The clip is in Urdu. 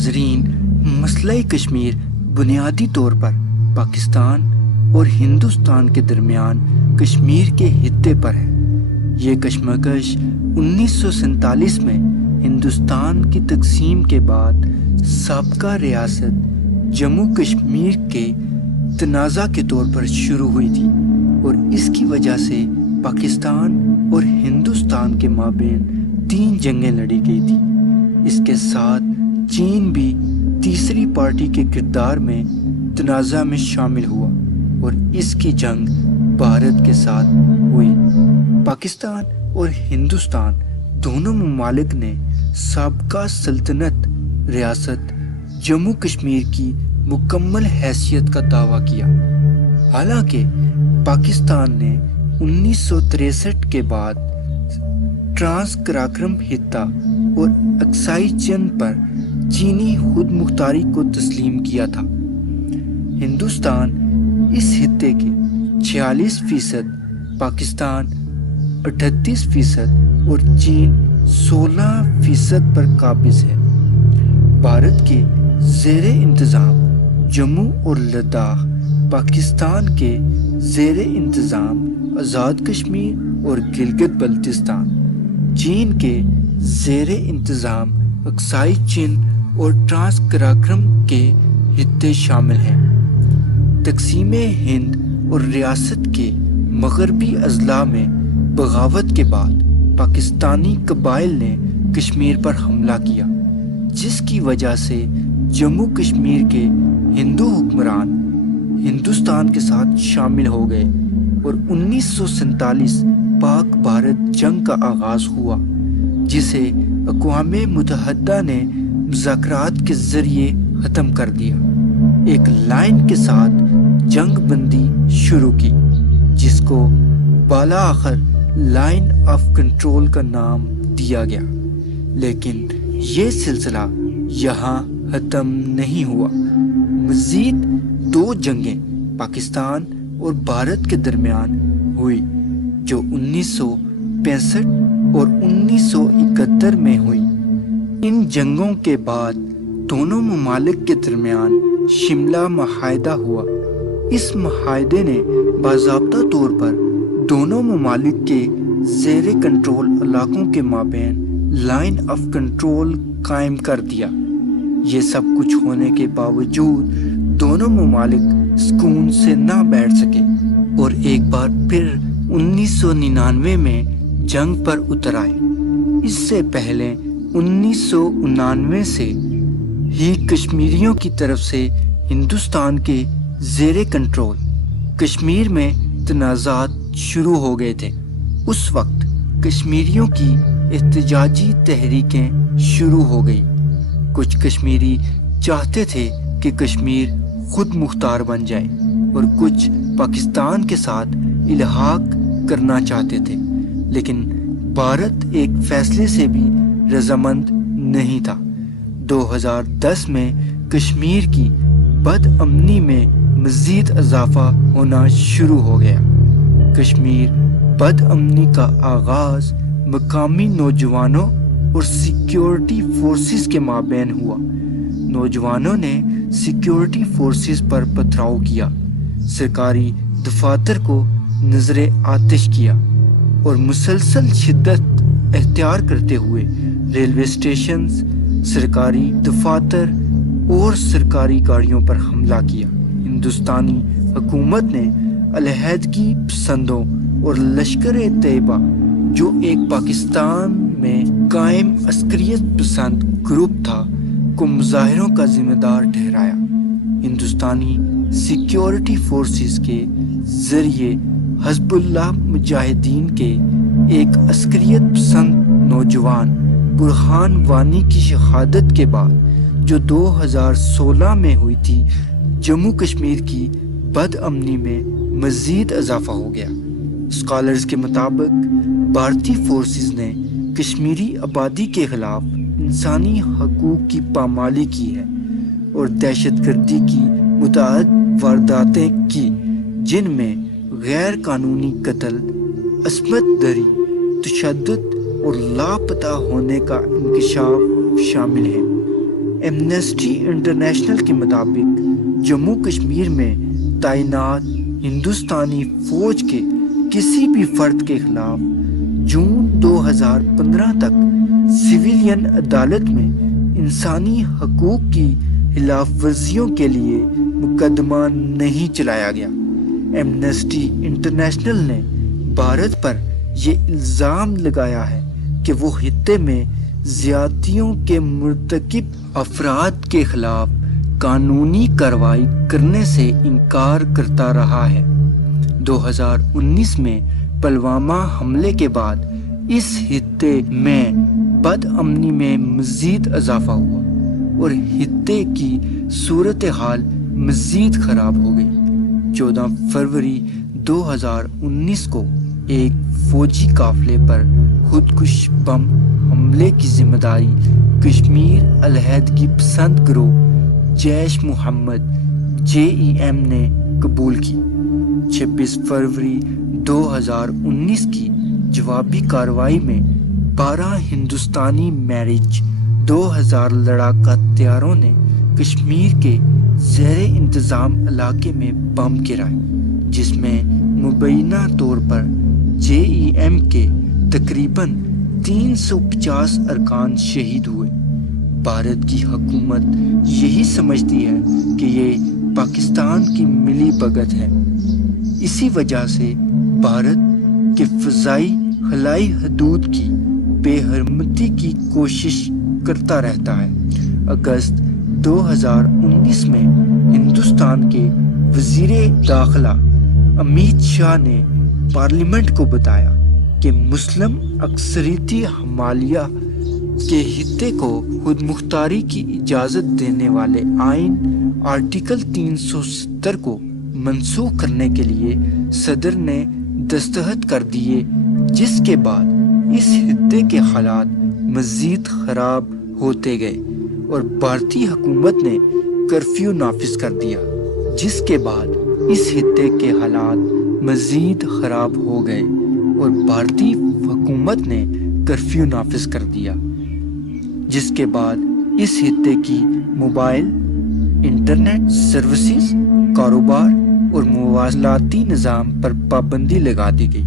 ناظرین، مسئلہ کشمیر بنیادی طور پر پاکستان اور ہندوستان کے درمیان کشمیر کے خطے پر ہے۔ یہ کشمکش 1947 میں ہندوستان کی تقسیم کے بعد سابقہ ریاست جموں کشمیر کے تنازع کے طور پر شروع ہوئی تھی، اور اس کی وجہ سے پاکستان اور ہندوستان کے مابین 3 جنگیں لڑی گئی تھی۔ اس کے ساتھ چین بھی تیسری پارٹی کے کردار میں تنازع میں شامل ہوا اور اس کی جنگ بھارت کے ساتھ ہوئی۔ پاکستان اور ہندوستان دونوں ممالک نے سابقہ سلطنت ریاست جموں کشمیر کی مکمل حیثیت کا دعویٰ کیا، حالانکہ پاکستان نے 1963 کے بعد ٹرانس کراکرم خطہ اور اکسائی چین پر چینی خود مختاری کو تسلیم کیا تھا۔ ہندوستان اس خطے کے 46%، پاکستان 38% اور چین 16% پر قابض ہے۔ بھارت کے زیر انتظام جموں اور لداخ پاکستان کے زیر انتظام آزاد کشمیر اور گلگت بلتستان، چین کے زیر انتظام اکسائی چین اور ٹرانس کراکرم کے خطے شامل ہیں۔ تقسیم ہند اور ریاست کے مغربی اضلاع میں بغاوت کے بعد پاکستانی قبائل نے کشمیر پر حملہ کیا، جس کی وجہ سے جموں کشمیر کے ہندو حکمران ہندوستان کے ساتھ شامل ہو گئے اور 1947 پاک بھارت جنگ کا آغاز ہوا، جسے اقوام متحدہ نے مذاکرات کے ذریعے ختم کر دیا۔ ایک لائن کے ساتھ جنگ بندی شروع کی، جس کو بالآخر لائن آف کنٹرول کا نام دیا گیا، لیکن یہ سلسلہ یہاں ختم نہیں ہوا۔ مزید 2 جنگیں پاکستان اور بھارت کے درمیان ہوئی، جو 1965 اور 1971 میں ہوئی۔ ان جنگوں کے بعد دونوں ممالک کے درمیان شملہ معاہدہ ہوا۔ اس معاہدے نے باضابطہ طور پر دونوں ممالک کے زیر کنٹرول علاقوں کے مابین لائن آف کنٹرول قائم کر دیا۔ یہ سب کچھ ہونے کے باوجود دونوں ممالک سکون سے نہ بیٹھ سکے اور ایک بار پھر 1999 میں جنگ پر اتر آئے۔ اس سے پہلے 1999 سے ہی کشمیریوں کی طرف سے ہندوستان کے زیر کنٹرول کشمیر میں تنازعات شروع ہو گئے تھے۔ اس وقت کشمیریوں کی احتجاجی تحریکیں شروع ہو گئی۔ کچھ کشمیری چاہتے تھے کہ کشمیر خود مختار بن جائے اور کچھ پاکستان کے ساتھ الحاق کرنا چاہتے تھے، لیکن بھارت ایک فیصلے سے بھی رضامند نہیں تھا۔ 2010 میں کشمیر کی بد امنی میں مزید اضافہ ہونا شروع ہو گیا۔ کشمیر بد امنی کا آغاز مقامی نوجوانوں اور سیکیورٹی فورسز کے مابین ہوا۔ نوجوانوں نے سیکیورٹی فورسز پر پتھراؤ کیا، سرکاری دفاتر کو نظر آتش کیا اور مسلسل شدت اختیار کرتے ہوئے ریلوے اسٹیشنز، سرکاری دفاتر اور سرکاری گاڑیوں پر حملہ کیا۔ ہندوستانی حکومت نے علیحدگی پسندوں اور لشکر طیبہ، جو ایک پاکستان میں قائم عسکریت پسند گروپ تھا، کو مظاہروں کا ذمہ دار ٹھہرایا۔ ہندوستانی سیکیورٹی فورسز کے ذریعے حزب اللہ مجاہدین کے ایک عسکریت پسند نوجوان برہان وانی کی شہادت کے بعد، جو 2016 میں ہوئی تھی، جموں کشمیر کی بد امنی میں مزید اضافہ ہو گیا۔ اسکالرز کے مطابق بھارتی فورسز نے کشمیری آبادی کے خلاف انسانی حقوق کی پامالی کی ہے اور دہشت گردی کی متعدد وارداتیں کی، جن میں غیر قانونی قتل، عصمت دری، تشدد اور لاپتہ ہونے کا انکشاف شامل ہے۔ ایمنسٹی انٹرنیشنل کے مطابق جموں کشمیر میں تعینات ہندوستانی فوج کے کسی بھی فرد کے خلاف جون 2015 تک سویلین عدالت میں انسانی حقوق کی خلاف ورزیوں کے لیے مقدمہ نہیں چلایا گیا۔ ایمنسٹی انٹرنیشنل نے بھارت پر یہ الزام لگایا ہے کہ وہ خطے میں زیادتیوں کے مرتکب افراد کے خلاف قانونی کارروائی کرنے سے انکار کرتا رہا ہے۔ 2019 میں پلوامہ حملے کے بعد اس خطے میں بدامنی میں مزید اضافہ ہوا اور خطے کی صورتحال مزید خراب ہو گئی۔ 14 فروری 2019 کو ایک فوجی قافلے پر خودکش بم حملے کی ذمہ داری کشمیر علیحدگی پسند گروہ جیش محمد JEM نے قبول کی۔ 26 فروری 2019 کی جوابی کارروائی میں 12 ہندوستانی میرج 2000 لڑاکا طیاروں نے کشمیر کے زیر انتظام علاقے میں بم گرائے، جس میں مبینہ طور پر JEM کے تقریباً 350 ارکان شہید ہوئے۔ بھارت کی حکومت یہی سمجھتی ہے کہ یہ پاکستان کی ملی بھگت ہے۔ اسی وجہ سے بھارت کے فضائی خلائی حدود کی بے حرمتی کی کوشش کرتا رہتا ہے۔ اگست 2019 میں ہندوستان کے وزیر داخلہ امیت شاہ نے پارلیمنٹ کو بتایا کہ مسلم اکثریتی ہمالیہ کے خطے کو خود مختاری کی اجازت دینے والے آئین آرٹیکل 370 کو منسوخ کرنے کے لیے صدر نے دستخط کر دیے، جس کے بعد اس خطے کے حالات مزید خراب ہوتے گئے اور بھارتی حکومت نے کرفیو نافذ کر دیا، جس کے بعد اس خطے کے حالات مزید خراب ہو گئے اور بھارتی حکومت نے کرفیو نافذ کر دیا، جس کے بعد اس خطے کی موبائل، انٹرنیٹ سروسز، کاروبار اور مواصلاتی نظام پر پابندی لگا دی گئی۔